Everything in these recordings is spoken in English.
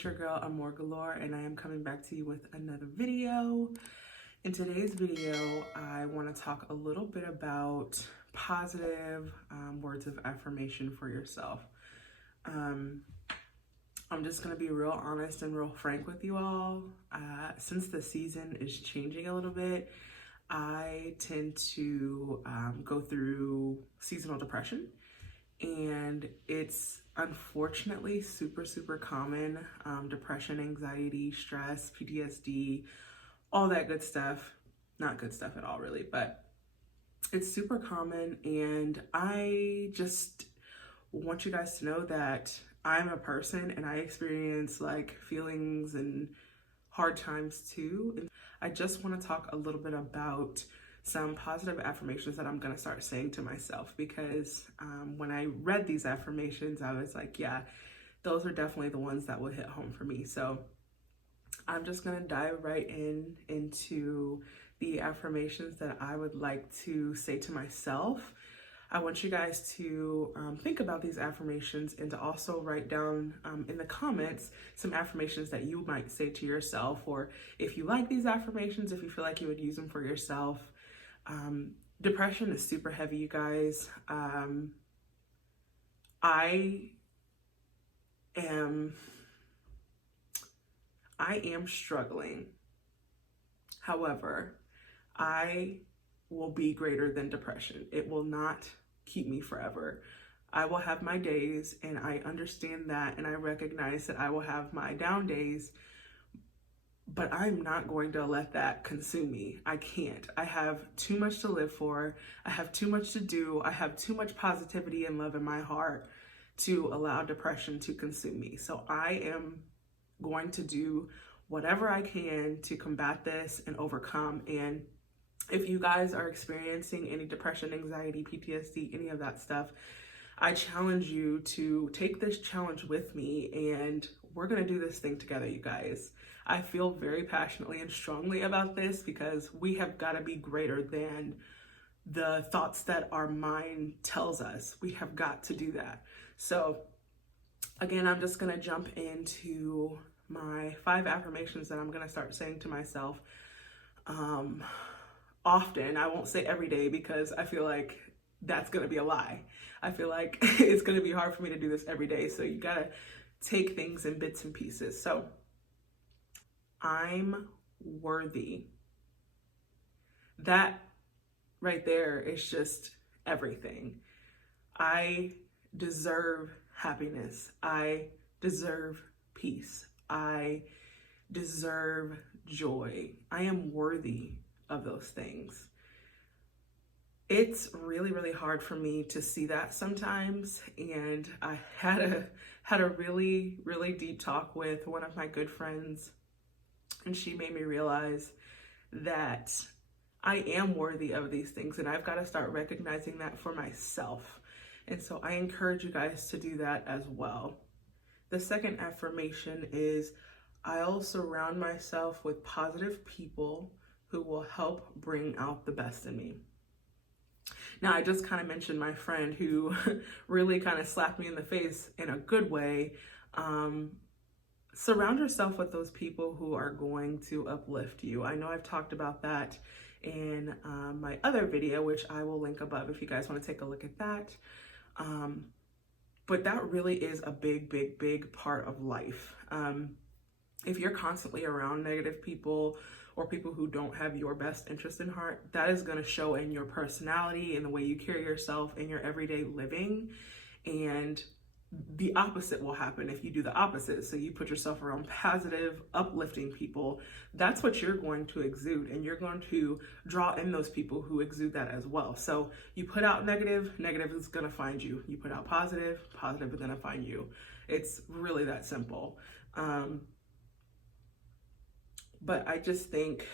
it's your girl AmorGalore, and I am coming back to you with another video. In today's video, I want to talk a little bit about positive words of affirmation for yourself. I'm just going to be real honest and real frank with you all. Since the season is changing a little bit, I tend to go through seasonal depression, and it's unfortunately super common. Depression, anxiety, stress, PTSD, all that good stuff. Not good stuff at all, really, but it's super common, and I just want you guys to know that I'm a person and I experience like feelings and hard times too. And I just want to talk a little bit about some positive affirmations that I'm going to start saying to myself, because when I read these affirmations, I was like, yeah, those are definitely the ones that will hit home for me. So I'm just going to dive right into the affirmations that I would like to say to myself. I want you guys to think about these affirmations and to also write down in the comments some affirmations that you might say to yourself, or if you like these affirmations, if you feel like you would use them for yourself. Depression is super heavy, you guys. I am struggling. However, I will be greater than depression. It will not keep me forever. I will have my days, and I understand that, and I recognize that I will have my down days, but I'm not going to let that consume me. I can't. I have too much to live for. I have too much to do. I have too much positivity and love in my heart to allow depression to consume me. So I am going to do whatever I can to combat this and overcome. And if you guys are experiencing any depression, anxiety, PTSD, any of that stuff, I challenge you to take this challenge with me, and we're going to do this thing together, you guys. I feel very passionately and strongly about this because we have got to be greater than the thoughts that our mind tells us. We have got to do that. So again, I'm just going to jump into my 5 affirmations that I'm going to start saying to myself often. I won't say every day because I feel like that's going to be a lie. I feel like it's going to be hard for me to do this every day. So you got to take things in bits and pieces. So I'm worthy. That right there is just everything. I deserve happiness. I deserve peace. I deserve joy. I am worthy of those things. It's really hard for me to see that sometimes, and I had a really deep talk with one of my good friends, and she made me realize that I am worthy of these things, and I've got to start recognizing that for myself. And so I encourage you guys to do that as well. The second affirmation is, I'll surround myself with positive people who will help bring out the best in me. Now, I just kind of mentioned my friend who really kind of slapped me in the face in a good way. Surround yourself with those people who are going to uplift you. I know I've talked about that in my other video, which I will link above if you guys want to take a look at that. But that really is a big part of life. If you're constantly around negative people or people who don't have your best interest in heart, that is going to show in your personality and the way you carry yourself in your everyday living. And the opposite will happen if you do the opposite. So you put yourself around positive, uplifting people. That's what you're going to exude, and you're going to draw in those people who exude that as well. So you put out negative, negative is going to find you. You put out positive, positive is going to find you. It's really that simple. But I just think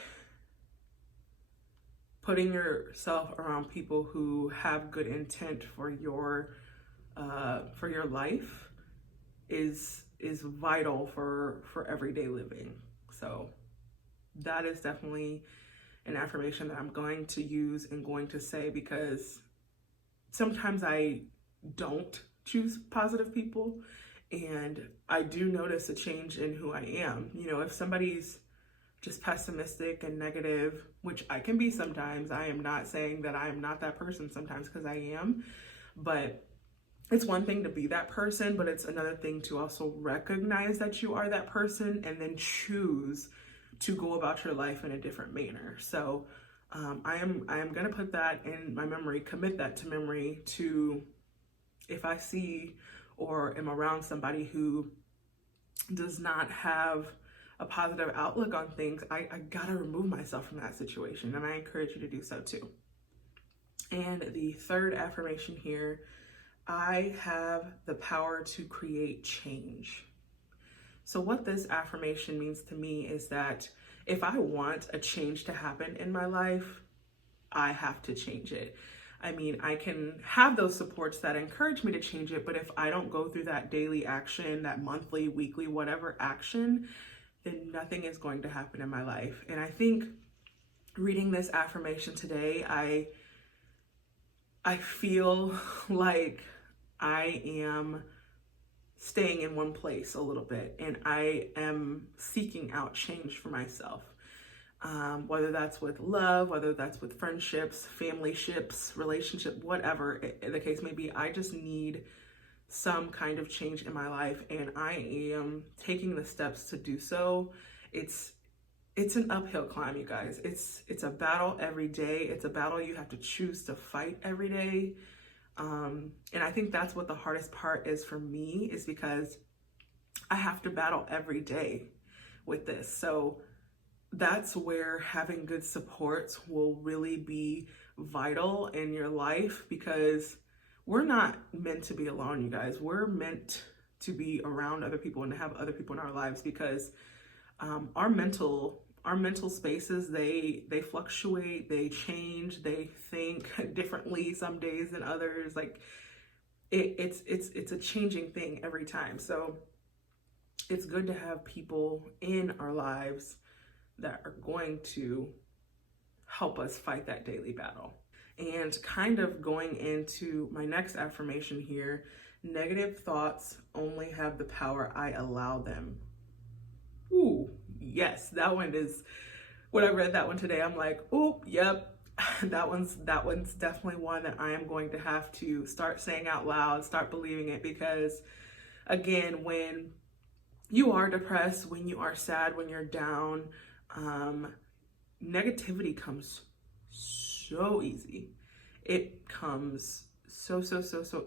putting yourself around people who have good intent for your life is vital for everyday living. So that is definitely an affirmation that I'm going to use and going to say, because sometimes I don't choose positive people, And I do notice a change in who I am. You know, if somebody's just pessimistic and negative, which I can be sometimes, I am not saying that I am not that person sometimes, because I am, but it's one thing to be that person, but it's another thing to also recognize that you are that person and then choose to go about your life in a different manner. So I am going to put that in my memory, commit that to memory, to if I see or am around somebody who does not have a positive outlook on things, I gotta remove myself from that situation, and I encourage you to do so too. And the third affirmation here, I have the power to create change. So what this affirmation means to me is that if I want a change to happen in my life, I have to change it. I mean, I can have those supports that encourage me to change it, but if I don't go through that daily action, that monthly, weekly, whatever action, then nothing is going to happen in my life. And I think reading this affirmation today, I feel like I am staying in one place a little bit, and I am seeking out change for myself. Whether that's with love, whether that's with friendships, family ships, relationship, whatever the case may be, I just need some kind of change in my life, and I am taking the steps to do so. It's an uphill climb, you guys. It's a battle every day. It's a battle you have to choose to fight every day. And I think that's what the hardest part is for me, is because I have to battle every day with this. So that's where having good supports will really be vital in your life, because we're not meant to be alone, you guys. We're meant to be around other people and to have other people in our lives, because our mental spaces, they fluctuate, they change, they think differently some days than others. Like it's a changing thing every time. So it's good to have people in our lives that are going to help us fight that daily battle. And kind of going into my next affirmation here, negative thoughts only have the power I allow them. Ooh, yes, that one is, when I read that one today, I'm like, oh, yep, that one's definitely one that I am going to have to start saying out loud, start believing it, because again, when you are depressed, when you are sad, when you're down, negativity comes so easy. It comes so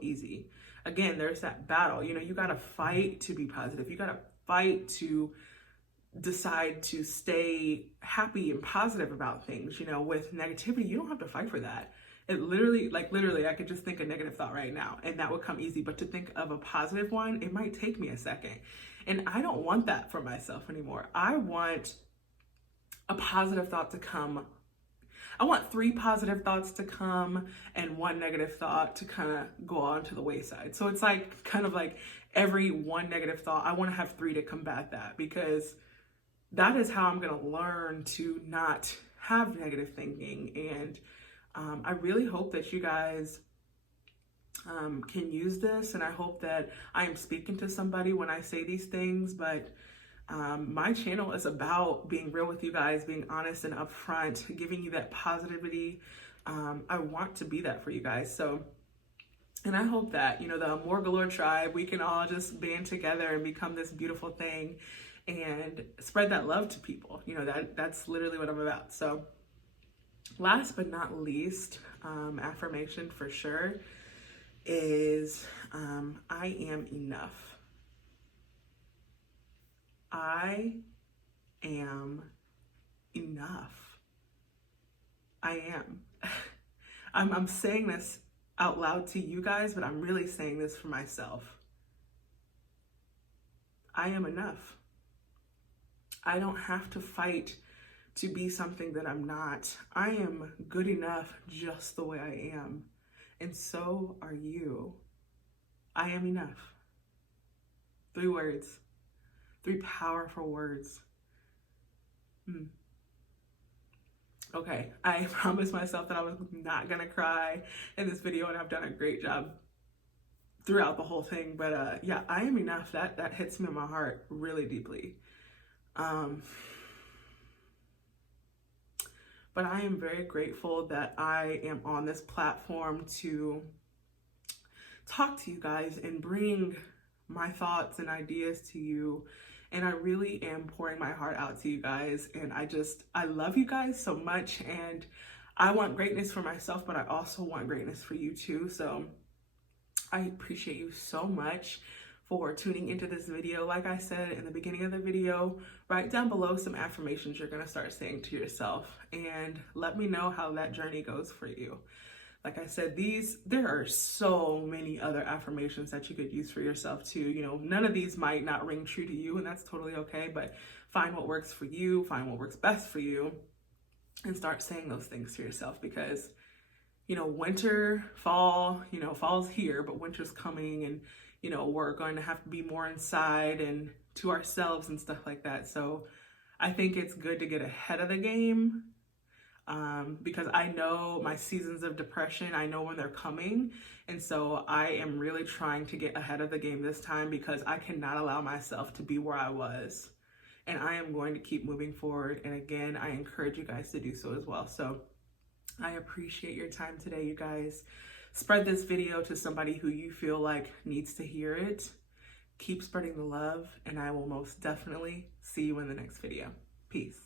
easy. Again, there's that battle. You know, you gotta fight to be positive. You gotta fight to decide to stay happy and positive about things. You know, with negativity, you don't have to fight for that. It literally, I could just think a negative thought right now and that would come easy. But to think of a positive one, it might take me a second. And I don't want that for myself anymore. I want a positive thought to come. I want 3 positive thoughts to come and 1 negative thought to kind of go on to the wayside. So it's like kind of like every 1 negative thought, I want to have 3 to combat that, because that is how I'm going to learn to not have negative thinking. And I really hope that you guys can use this, and I hope that I am speaking to somebody when I say these things. But my channel is about being real with you guys, being honest and upfront, giving you that positivity. I want to be that for you guys. So, and I hope that, you know, the AmorGalore tribe, we can all just band together and become this beautiful thing and spread that love to people. You know, that's literally what I'm about. So last but not least, affirmation for sure is I am enough. I am enough. I am. I'm saying this out loud to you guys, but I'm really saying this for myself. I am enough. I don't have to fight to be something that I'm not. I am good enough just the way I am. And so are you. I am enough. 3 words. 3 powerful words. Okay, I promised myself that I was not gonna cry in this video, and I've done a great job throughout the whole thing. But yeah, I am enough. That hits me in my heart really deeply. But I am very grateful that I am on this platform to talk to you guys and bring my thoughts and ideas to you. And I really am pouring my heart out to you guys. And I love you guys so much. And I want greatness for myself, but I also want greatness for you too. So I appreciate you so much for tuning into this video. Like I said in the beginning of the video, write down below some affirmations you're going to start saying to yourself and let me know how that journey goes for you. Like I said, there are so many other affirmations that you could use for yourself too. You know, none of these might not ring true to you, and that's totally okay, but find what works for you, find what works best for you, and start saying those things to yourself. Because, you know, winter, fall, you know, fall's here, but winter's coming, and you know, we're going to have to be more inside and to ourselves and stuff like that. So I think it's good to get ahead of the game, because I know my seasons of depression, I know when they're coming. And so I am really trying to get ahead of the game this time, because I cannot allow myself to be where I was. And I am going to keep moving forward. And again, I encourage you guys to do so as well. So I appreciate your time today, you guys. Spread this video to somebody who you feel like needs to hear it. Keep spreading the love, and I will most definitely see you in the next video. Peace.